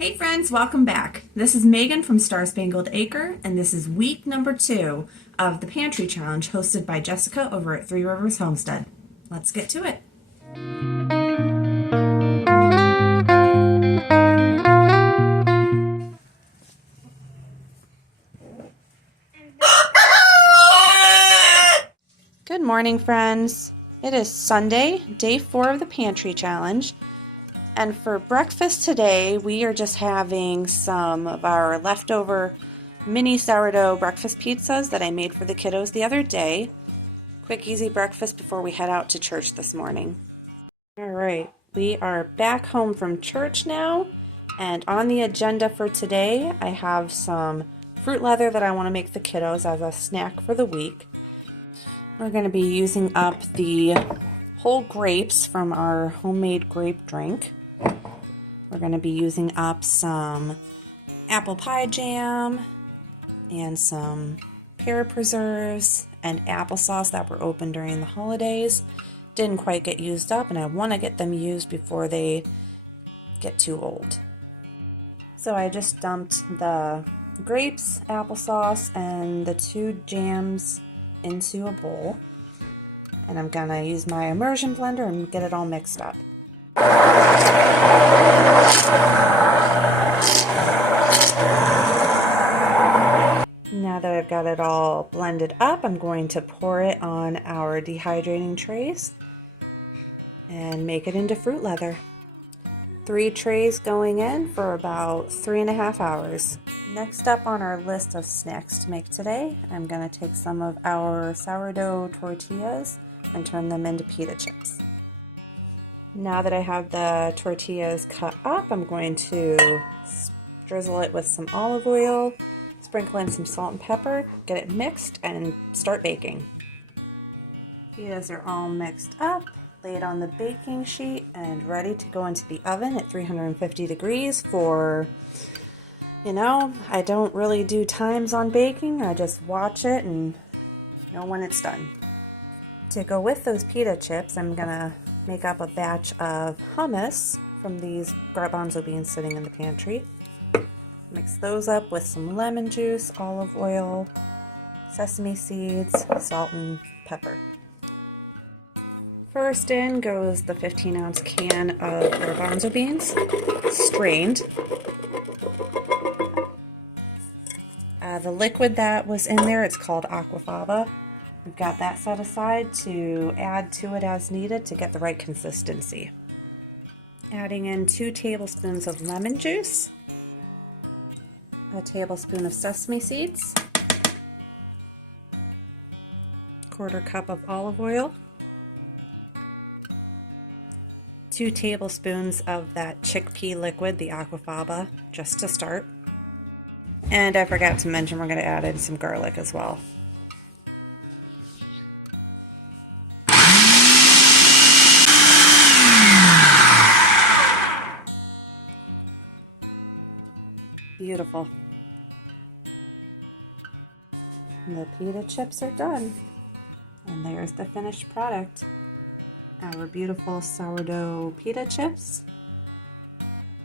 Hey friends, welcome back. This is Megan from Star Spangled Acre, and this is week number 2 of the Pantry Challenge hosted by Jessica over at Three Rivers Homestead. Let's get to it. Good morning, friends. It is Sunday, day 4 of the Pantry Challenge. And for breakfast today, we are just having some of our leftover mini sourdough breakfast pizzas that I made for the kiddos the other day. Quick, easy breakfast before we head out to church this morning. All right, we are back home from church now. And on the agenda for today, I have some fruit leather that I want to make the kiddos as a snack for the week. We're going to be using up the whole grapes from our homemade grape drink. We're going to be using up some apple pie jam and some pear preserves and applesauce that were open during the holidays. Didn't quite get used up, and I want to get them used before they get too old. So I just dumped the grapes, applesauce, and the 2 jams into a bowl. And I'm going to use my immersion blender and get it all mixed up. Now that I've got it all blended up, I'm going to pour it on our dehydrating trays and make it into fruit leather. 3 trays going in for about 3.5 hours. Next up on our list of snacks to make today, I'm going to take some of our sourdough tortillas and turn them into pita chips. Now that I have the tortillas cut up, I'm going to drizzle it with some olive oil, sprinkle in some salt and pepper, get it mixed, and start baking. Pitas are all mixed up, laid on the baking sheet, and ready to go into the oven at 350 degrees for, I don't really do times on baking. I just watch it and know when it's done. To go with those pita chips, I'm going to make up a batch of hummus from these garbanzo beans sitting in the pantry. Mix those up with some lemon juice, olive oil, sesame seeds, salt, and pepper. First in goes the 15-ounce can of garbanzo beans, strained. The liquid that was in there, it's called aquafaba. We've got that set aside to add to it as needed to get the right consistency. Adding in 2 tablespoons of lemon juice, a tablespoon of sesame seeds, 1/4 cup of olive oil, 2 tablespoons of that chickpea liquid, the aquafaba, just to start. And I forgot to mention we're going to add in some garlic as well. Beautiful. The pita chips are done. And there's the finished product. Our beautiful sourdough pita chips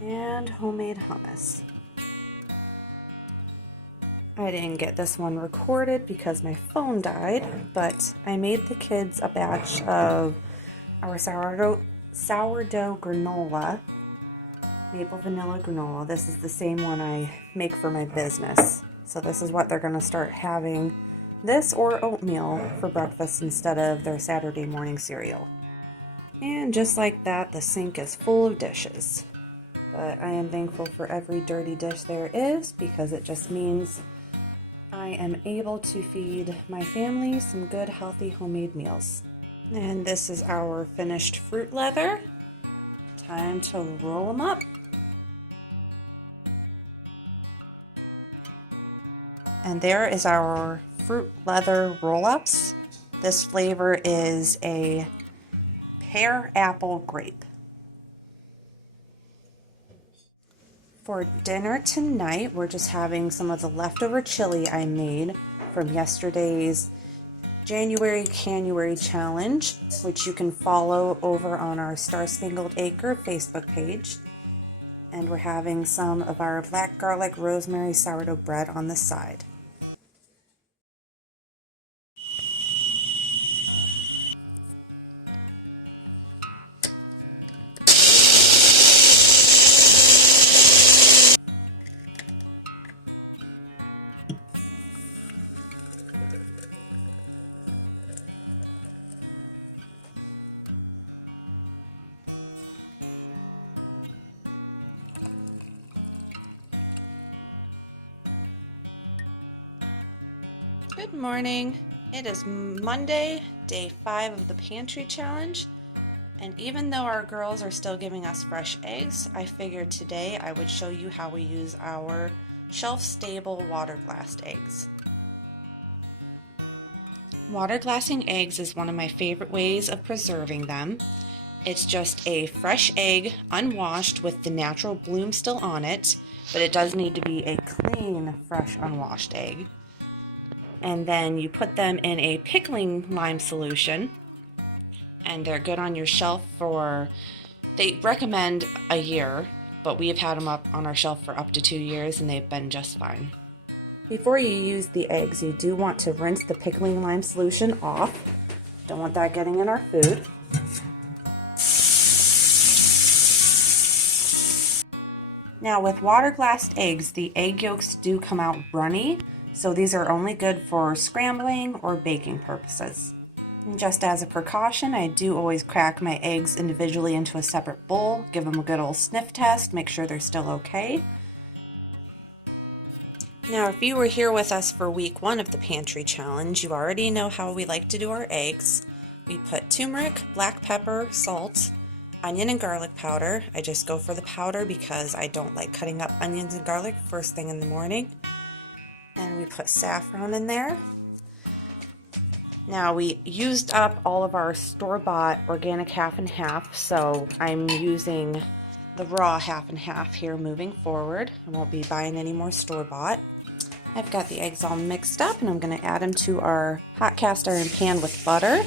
and homemade hummus. I didn't get this one recorded because my phone died, but I made the kids a batch of our sourdough granola. Maple vanilla granola. This is the same one I make for my business. So this is what they're going to start having, this or oatmeal for breakfast instead of their Saturday morning cereal. And just like that, the sink is full of dishes. But I am thankful for every dirty dish there is because it just means I am able to feed my family some good, healthy, homemade meals. And this is our finished fruit leather. Time to roll them up. And there is our fruit leather roll-ups. This flavor is a pear, apple, grape. For dinner tonight, we're just having some of the leftover chili I made from yesterday's January Canuary challenge, which you can follow over on our Star Spangled Acre Facebook page. And we're having some of our black garlic rosemary sourdough bread on the side. Good morning. It is Monday, day 5 of the Pantry Challenge, and even though our girls are still giving us fresh eggs, I figured today I would show you how we use our shelf-stable water glassed eggs. Water glassing eggs is one of my favorite ways of preserving them. It's just a fresh egg, unwashed with the natural bloom still on it, but it does need to be a clean, fresh, unwashed egg. And then you put them in a pickling lime solution, and they're good on your shelf for, they recommend a year, but we have had them up on our shelf for up to 2 years and they've been just fine. Before you use the eggs, you do want to rinse the pickling lime solution off. Don't want that getting in our food. Now with water glassed eggs, the egg yolks do come out runny, so these are only good for scrambling or baking purposes. And just as a precaution, I do always crack my eggs individually into a separate bowl, give them a good old sniff test, make sure they're still okay. Now if you were here with us for week 1 of the Pantry Challenge, you already know how we like to do our eggs. We put turmeric, black pepper, salt, onion and garlic powder. I just go for the powder because I don't like cutting up onions and garlic first thing in the morning. And we put saffron in there. Now we used up all of our store-bought organic half and half, so I'm using the raw half and half here moving forward. I won't be buying any more store-bought. I've got the eggs all mixed up and I'm going to add them to our hot cast iron pan with butter.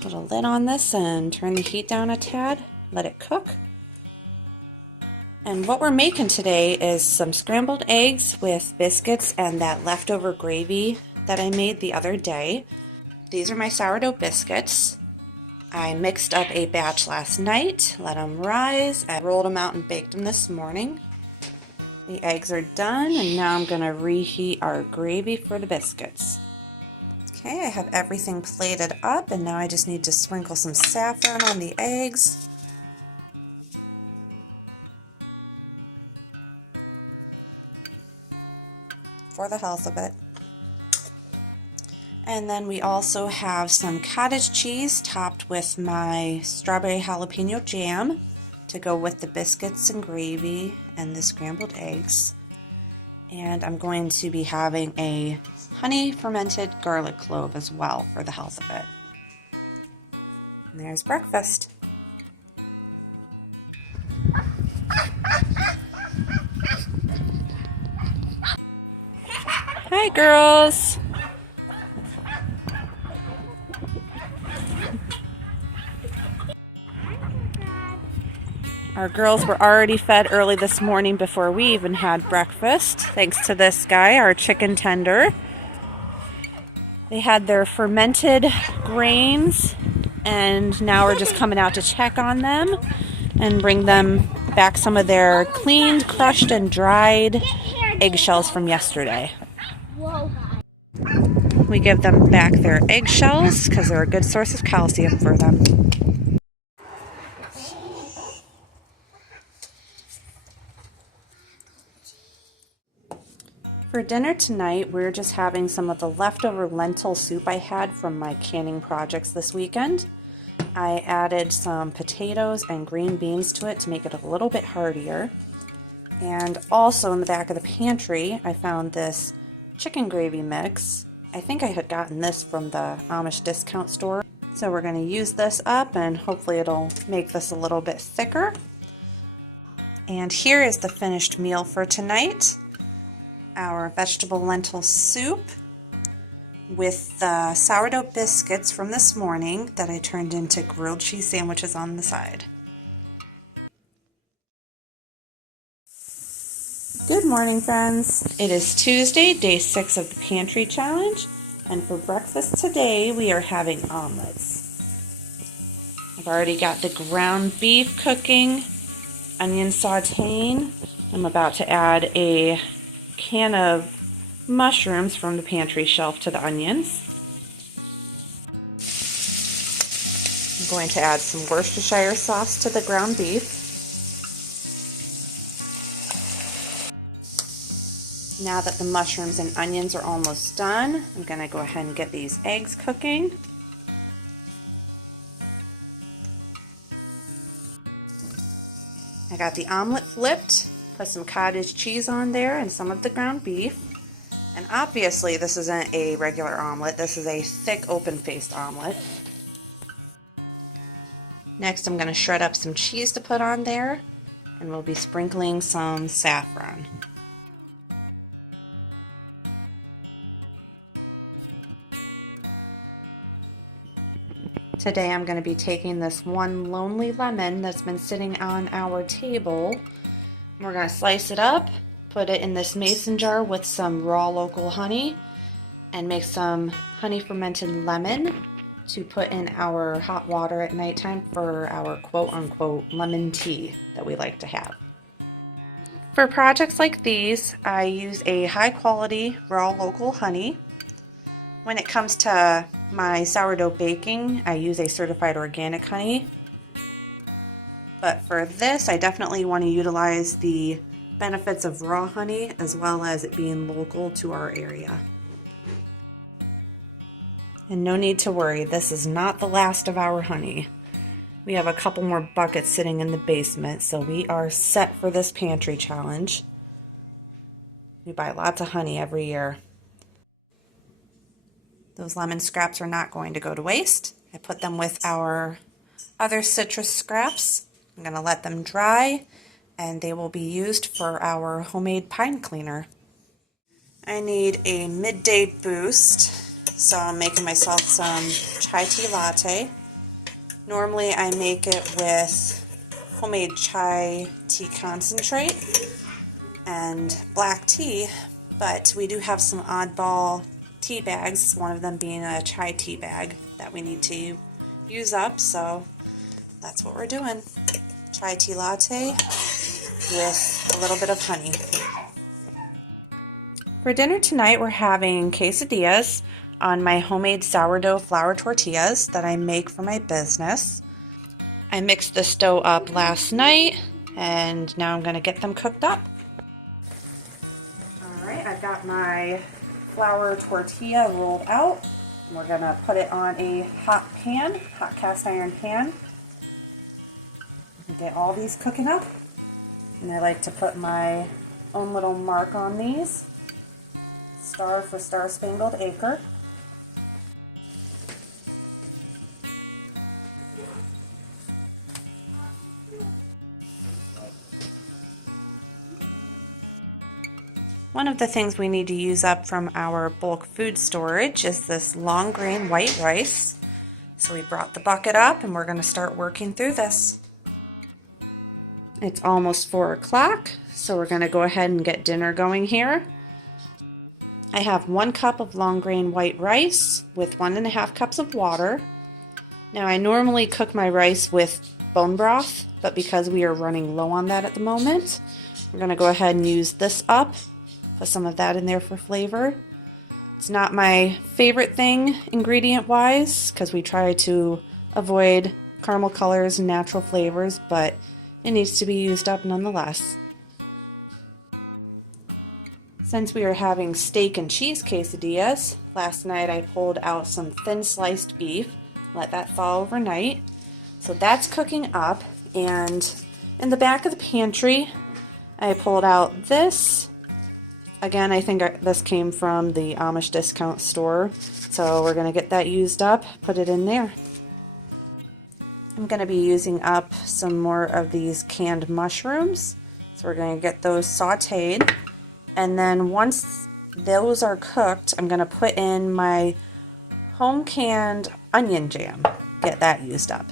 Put a lid on this and turn the heat down a tad, let it cook. And what we're making today is some scrambled eggs with biscuits and that leftover gravy that I made the other day. These are my sourdough biscuits. I mixed up a batch last night, let them rise, I rolled them out and baked them this morning. The eggs are done and now I'm going to reheat our gravy for the biscuits. Okay, I have everything plated up and now I just need to sprinkle some saffron on the eggs. For the health of it. And then we also have some cottage cheese topped with my strawberry jalapeno jam to go with the biscuits and gravy and the scrambled eggs. And I'm going to be having a honey fermented garlic clove as well for the health of it. And there's breakfast. Hi girls! Our girls were already fed early this morning before we even had breakfast, thanks to this guy, our chicken tender. They had their fermented grains and now we're just coming out to check on them and bring them back some of their cleaned, crushed, and dried eggshells from yesterday. We give them back their eggshells because they're a good source of calcium for them. For dinner tonight, we're just having some of the leftover lentil soup I had from my canning projects this weekend. I added some potatoes and green beans to it to make it a little bit heartier. And also in the back of the pantry, I found this chicken gravy mix. I think I had gotten this from the Amish discount store. So we're going to use this up and hopefully it'll make this a little bit thicker. And here is the finished meal for tonight. Our vegetable lentil soup, with the sourdough biscuits from this morning that I turned into grilled cheese sandwiches on the side. Good morning, friends. It is Tuesday, day 6 of the Pantry Challenge, and for breakfast today we are having omelets. I've already got the ground beef cooking, onion sauteing. I'm about to add a can of mushrooms from the pantry shelf to the onions. I'm going to add some Worcestershire sauce to the ground beef. Now that the mushrooms and onions are almost done, I'm going to go ahead and get these eggs cooking. I got the omelet flipped, put some cottage cheese on there and some of the ground beef. And obviously this isn't a regular omelet, this is a thick open-faced omelet. Next I'm going to shred up some cheese to put on there, and we'll be sprinkling some saffron. Today I'm going to be taking this one lonely lemon that's been sitting on our table. We're going to slice it up, put it in this mason jar with some raw local honey, and make some honey fermented lemon to put in our hot water at nighttime for our quote-unquote lemon tea that we like to have. For projects like these, I use a high-quality raw local honey. When it comes to my sourdough baking, I use a certified organic honey. But for this, I definitely want to utilize the benefits of raw honey as well as it being local to our area. And no need to worry, this is not the last of our honey. We have a couple more buckets sitting in the basement, so we are set for this pantry challenge. We buy lots of honey every year. Those lemon scraps are not going to go to waste. I put them with our other citrus scraps. I'm going to let them dry, and they will be used for our homemade pine cleaner. I need a midday boost, so I'm making myself some chai tea latte. Normally I make it with homemade chai tea concentrate and black tea, but we do have some oddball tea bags, one of them being a chai tea bag that we need to use up, so that's what we're doing. Chai tea latte with a little bit of honey. For dinner tonight, we're having quesadillas on my homemade sourdough flour tortillas that I make for my business. I mixed the dough up last night, and now I'm going to get them cooked up. Alright, I've got my flour tortilla rolled out, and we're going to put it on a hot cast iron pan. Get all these cooking up, and I like to put my own little mark on these. Star for Star Spangled Acre. One of the things we need to use up from our bulk food storage is this long grain white rice. So we brought the bucket up and we're going to start working through this. It's almost 4 o'clock, so we're going to go ahead and get dinner going here. I have 1 cup of long grain white rice with 1.5 cups of water. Now I normally cook my rice with bone broth, but because we are running low on that at the moment, we're going to go ahead and use this up. Put some of that in there for flavor. It's not my favorite thing ingredient-wise because we try to avoid caramel colors and natural flavors, but it needs to be used up nonetheless. Since we are having steak and cheese quesadillas, last night I pulled out some thin sliced beef, let that thaw overnight. So that's cooking up, and in the back of the pantry I pulled out this. Again, I think this came from the Amish discount store, so we're going to get that used up, put it in there. I'm going to be using up some more of these canned mushrooms, so we're going to get those sauteed. And then once those are cooked, I'm going to put in my home canned onion jam, get that used up.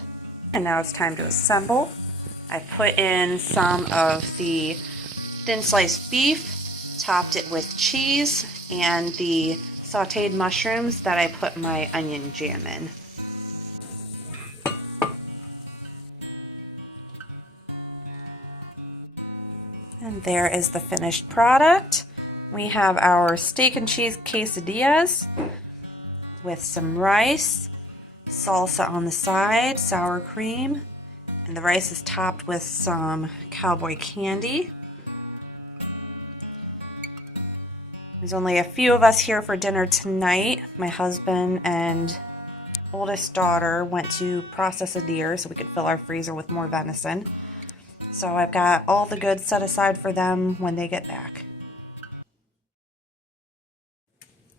And now it's time to assemble. I put in some of the thin sliced beef, topped it with cheese, and the sauteed mushrooms that I put my onion jam in. And there is the finished product. We have our steak and cheese quesadillas with some rice, salsa on the side, sour cream, and the rice is topped with some cowboy candy. There's only a few of us here for dinner tonight. My husband and oldest daughter went to process a deer so we could fill our freezer with more venison. So I've got all the goods set aside for them when they get back.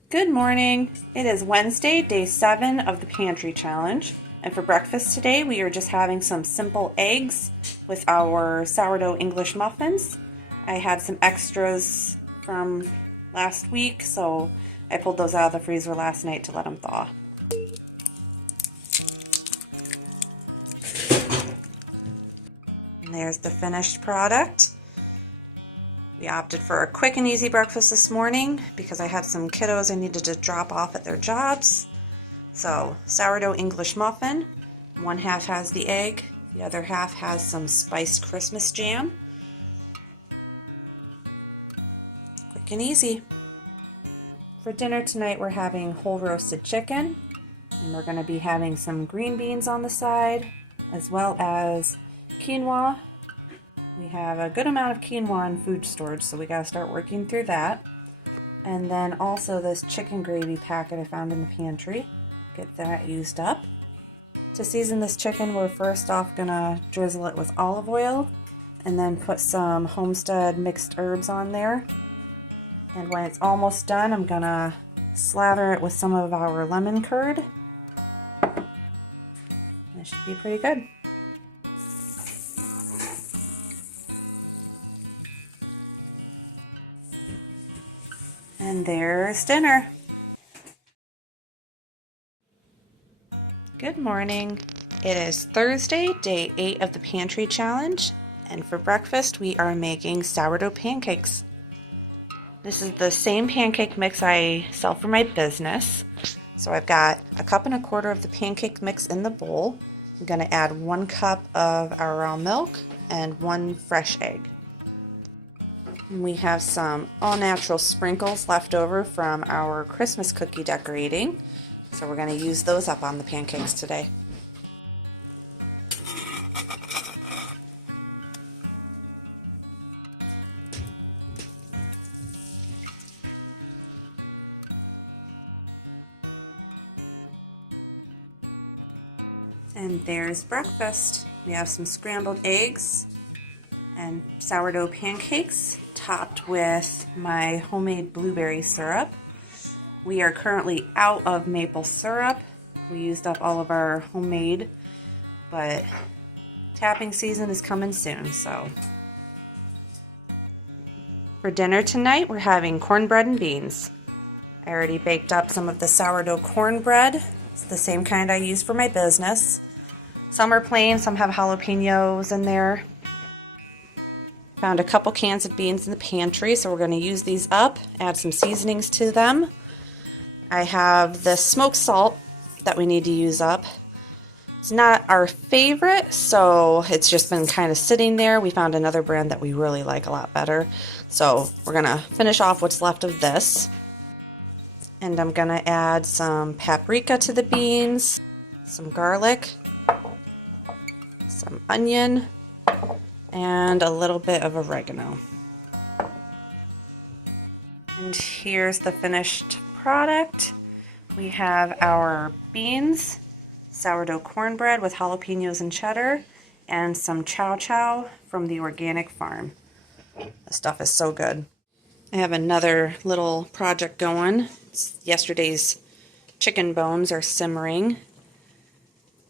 Good morning. It is Wednesday, day 7 of the Pantry Challenge. And for breakfast today, we are just having some simple eggs with our sourdough English muffins. I had some extras from last week, so I pulled those out of the freezer last night to let them thaw. And there's the finished product. We opted for a quick and easy breakfast this morning because I had some kiddos I needed to drop off at their jobs. So, sourdough English muffin. One half has the egg, the other half has some spiced Christmas jam. Quick and easy. For dinner tonight, we're having whole roasted chicken, and we're going to be having some green beans on the side, as well as quinoa. We have a good amount of quinoa in food storage, so we got to start working through that. And then also this chicken gravy packet I found in the pantry. Get that used up. To season this chicken, we're first off going to drizzle it with olive oil, and then put some Homestead mixed herbs on there. And when it's almost done, I'm going to slather it with some of our lemon curd. It should be pretty good. And there's dinner. Good morning. It is Thursday, day 8 of the Pantry Challenge, and for breakfast we are making sourdough pancakes. This is the same pancake mix I sell for my business. So I've got a cup and a quarter of the pancake mix in the bowl. I'm going to add 1 cup of our raw milk and 1 fresh egg. And we have some all-natural sprinkles left over from our Christmas cookie decorating. So we're going to use those up on the pancakes today. And there's breakfast. We have some scrambled eggs and sourdough pancakes topped with my homemade blueberry syrup. We are currently out of maple syrup. We used up all of our homemade, but tapping season is coming soon, so. For dinner tonight, we're having cornbread and beans. I already baked up some of the sourdough cornbread. It's the same kind I use for my business. Some are plain, some have jalapenos in there. Found a couple cans of beans in the pantry, so we're going to use these up, add some seasonings to them. I have the smoked salt that we need to use up. It's not our favorite, so it's just been kind of sitting there. We found another brand that we really like a lot better. So we're going to finish off what's left of this. And I'm going to add some paprika to the beans, some garlic, some onion, and a little bit of oregano. And here's the finished product. We have our beans, sourdough cornbread with jalapenos and cheddar, and some chow chow from the organic farm. This stuff is so good. I have another little project going. Yesterday's chicken bones are simmering.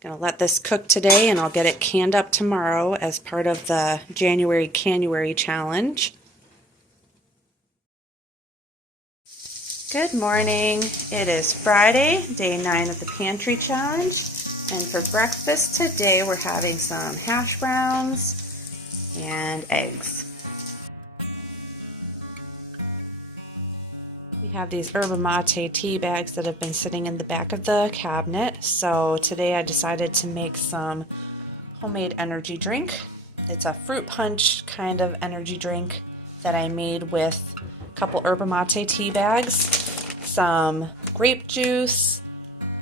Gonna let this cook today, and I'll get it canned up tomorrow as part of the January Canuary challenge. Good morning. It is Friday, day 9 of the Pantry Challenge. And for breakfast today, we're having some hash browns and eggs. We have these yerba mate tea bags that have been sitting in the back of the cabinet. So today I decided to make some homemade energy drink. It's a fruit punch kind of energy drink that I made with a couple yerba mate tea bags, some grape juice,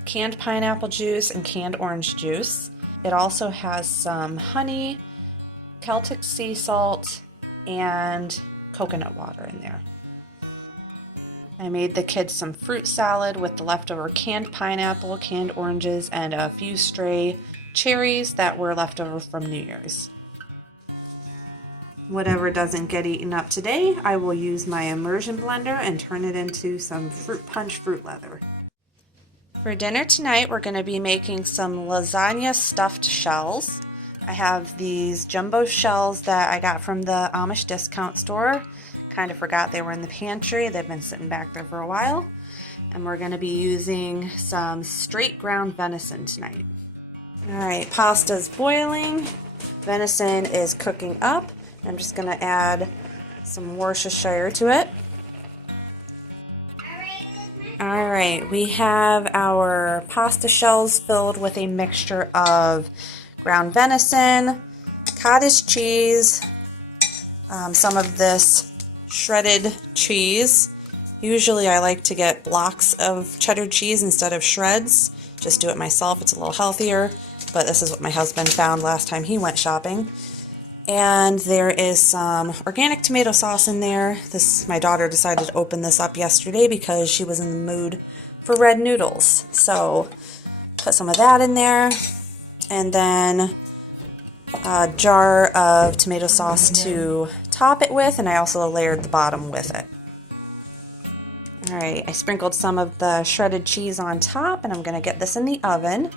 canned pineapple juice, and canned orange juice. It also has some honey, Celtic sea salt, and coconut water in there. I made the kids some fruit salad with the leftover canned pineapple, canned oranges, and a few stray cherries that were left over from New Year's. Whatever doesn't get eaten up today, I will use my immersion blender and turn it into some fruit punch fruit leather. For dinner tonight, we're going to be making some lasagna stuffed shells. I have these jumbo shells that I got from the Amish discount store. Kind of forgot they were in the pantry. They've been sitting back there for a while. And we're going to be using some straight ground venison tonight. Alright, pasta's boiling. Venison is cooking up. I'm just going to add some Worcestershire to it. Alright, we have our pasta shells filled with a mixture of ground venison, cottage cheese, some of this shredded cheese. Usually I like to get blocks of cheddar cheese instead of shreds. Just do it myself, it's a little healthier, but this is what my husband found last time he went shopping. And there is some organic tomato sauce in there. My daughter decided to open this up yesterday because she was in the mood for red noodles. So put some of that in there, and then a jar of tomato sauce to top it with, and I also layered the bottom with it. Alright, I sprinkled some of the shredded cheese on top, and I'm going to get this in the oven.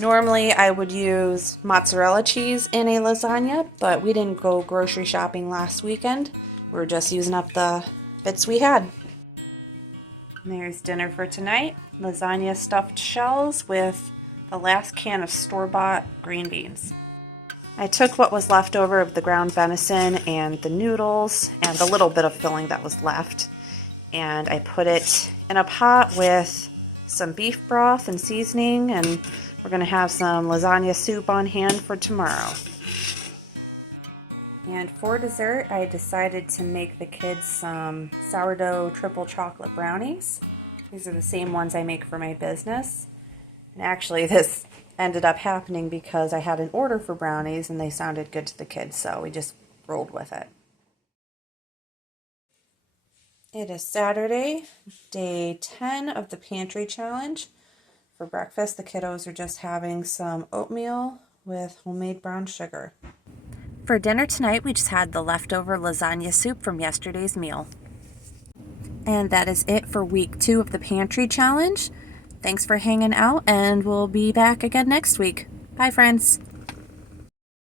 Normally I would use mozzarella cheese in a lasagna, but we didn't go grocery shopping last weekend. We were just using up the bits we had. And there's dinner for tonight. Lasagna stuffed shells with the last can of store-bought green beans. I took what was left over of the ground venison and the noodles and the little bit of filling that was left, and I put it in a pot with some beef broth and seasoning, and we're going to have some lasagna soup on hand for tomorrow. And for dessert, I decided to make the kids some sourdough triple chocolate brownies. These are the same ones I make for my business. And actually, this ended up happening because I had an order for brownies and they sounded good to the kids, so we just rolled with it. It is Saturday, day 10 of the Pantry Challenge. For breakfast, the kiddos are just having some oatmeal with homemade brown sugar. For dinner tonight, we just had the leftover lasagna soup from yesterday's meal. And that is it for week 2 of the Pantry Challenge. Thanks for hanging out, and we'll be back again next week. Bye, friends.